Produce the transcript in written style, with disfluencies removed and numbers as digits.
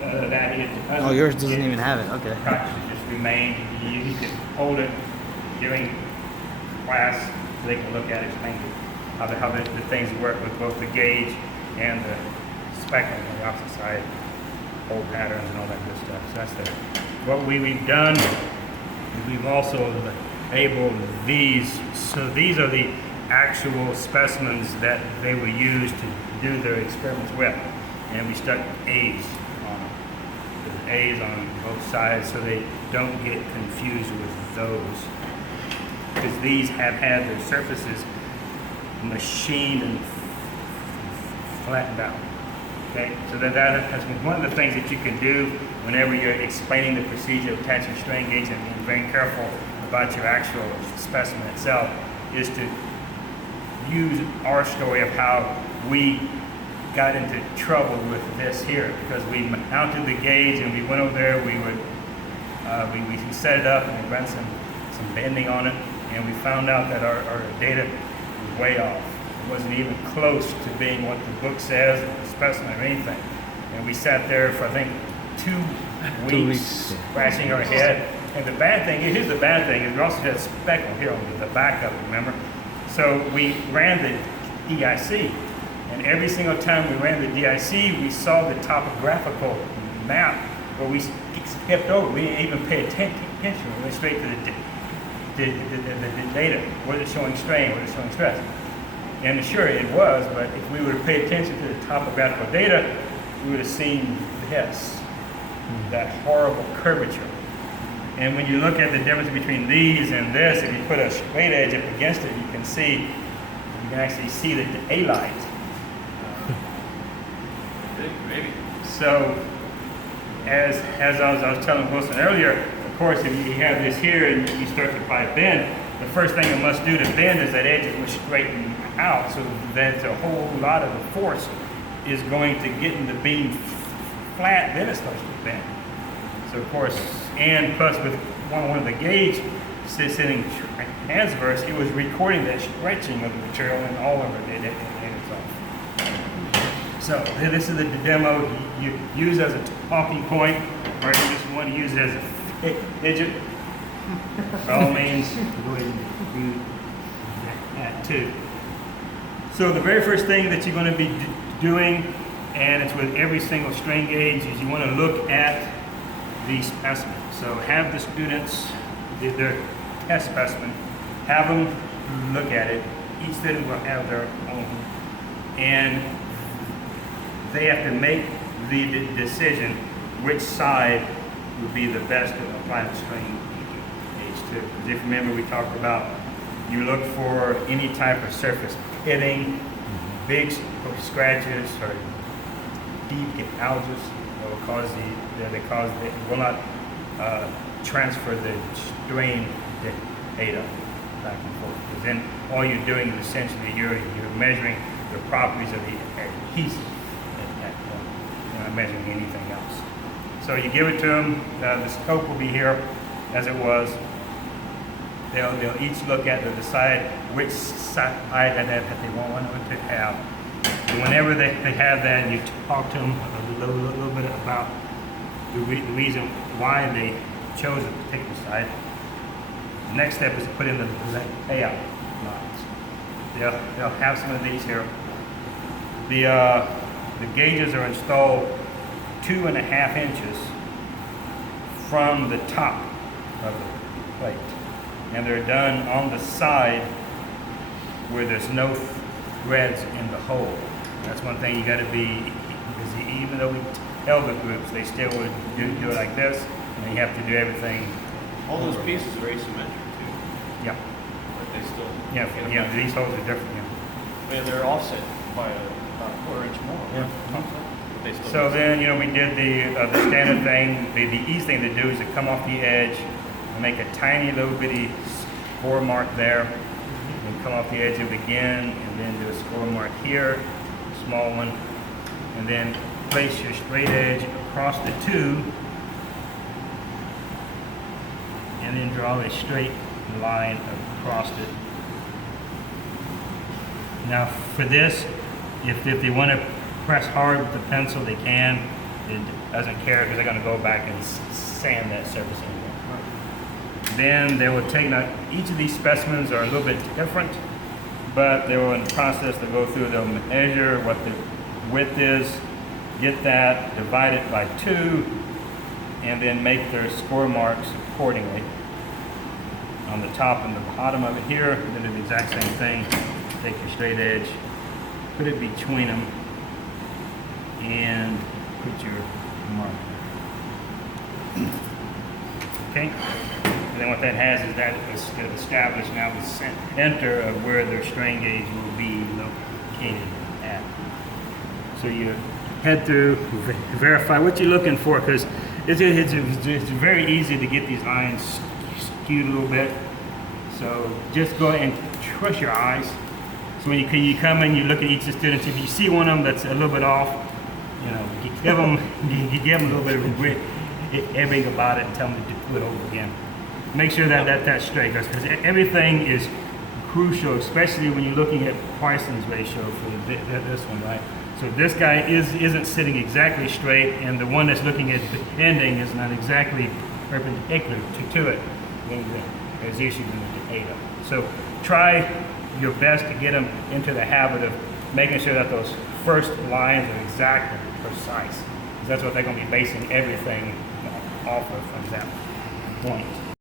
that it doesn't. Oh, yours doesn't even have it. Okay. Cartridges just remain. You can hold it during class so they can look at it, explain how the things work with both the gauge and the speckling on the opposite side, hole patterns and all that good stuff. So that's what we've done. We've also labeled these. So these are the actual specimens that they will use to do their experiments with. And we stuck A's on them. There's A's on both sides so they don't get confused with those. Because these have had their surfaces machined and flattened out. Okay, so that's one of the things that you can do whenever you're explaining the procedure of attaching strain gauge and being very careful about your actual specimen itself, is to use our story of how we got into trouble with this here, because we mounted the gauge and we went over there, we set it up and we ran some bending on it, and we found out that our data was way off. It wasn't even close to being what the book says, or the specimen or anything. And we sat there for I think 2 weeks scratching our head. And the bad thing, here's the bad thing, is we also had speckle here on the back of it, remember? So we ran the DIC, and every single time we ran the DIC, we saw the topographical map, but we skipped over. We didn't even pay attention. We went straight to the data. Was it showing strain? Was it showing stress? And sure, it was, but if we would have paid attention to the topographical data, we would have seen this, that horrible curvature. And when you look at the difference between these and this, if you put a straight edge up against it, you can actually see the A light. Maybe. So, as I was telling Wilson earlier, of course, if you have this here and you start to apply bend, the first thing it must do to bend is that edges will straighten out, so that a whole lot of the force is going to get in the beam flat, then it starts to bend. So of course, and plus with one of the gauge sitting transverse, it was recording that stretching of the material and all of it itself. So this is the demo you use as a talking point, or if you just want to use it as a fidget. By all means, go ahead and do that too. So the very first thing that you're going to be doing, and it's with every single strain gauge, is you want to look at the specimen. So have the students, their test specimen, have them look at it. Each student will have their own, and they have to make the decision which side would be the best to apply the strain gauge to. Because if you remember, we talked about you look for any type of surface pitting, big scratches or deep gouges that will cause they will not transfer the strain data back and forth. Because then all you're doing is essentially you're measuring the properties of the adhesive at that point. You're not measuring anything else. So you give it to them. The scope will be here as it was. They'll each look at it, decide which side that they want to have. And whenever they have that, you talk to them a little bit about the reason why they chose a particular side. The next step is to put in the layout lines. They'll have some of these here. The gauges are installed 2.5 inches from the top of the plate. And they're done on the side where there's no threads in the hole. That's one thing you got to be, because even though we tell the groups, they still would do it like this, and you have to do everything. All those pieces are asymmetric too. Yeah. But they still. Yeah. These holes are different. Yeah. Yeah, they're offset by about a quarter inch more. Yeah. But they still. So then, we did the standard thing. The easy thing to do is to come off the edge and make a tiny little bitty score mark there, and come off the edge of it again, and then do a score mark here, small one, and then place your straight edge across the tube, and then draw a straight line across it. Now for this, if they want to press hard with the pencil, they can. it doesn't care because they're going to go back and sand that surface anymore. Then they will take, now each of these specimens are a little bit different, but they will in the process to go through, they'll measure what the width is, get that, divide it by 2, and then make their score marks accordingly. On the top and the bottom of it here, then do the exact same thing. Take your straight edge, put it between them, and put your mark. Okay? And then what that has is that it's established now the center of where their strain gauge will be located at. So you head through, verify what you're looking for, because it's very easy to get these lines skewed a little bit. So just go ahead and trust your eyes. So when you come in, you look at each of the students. If you see one of them that's a little bit off, you know, you give them a little bit of everything about it and tell them to do it over again. Make sure that's straight, because everything is crucial, especially when you're looking at Poisson's ratio for this one, right? So this guy isn't sitting exactly straight, and the one that's looking at the ending is not exactly perpendicular to it. Then there's issues in the data. So try your best to get them into the habit of making sure that those first lines are exactly precise. Because that's what they're going to be basing everything off of from that point.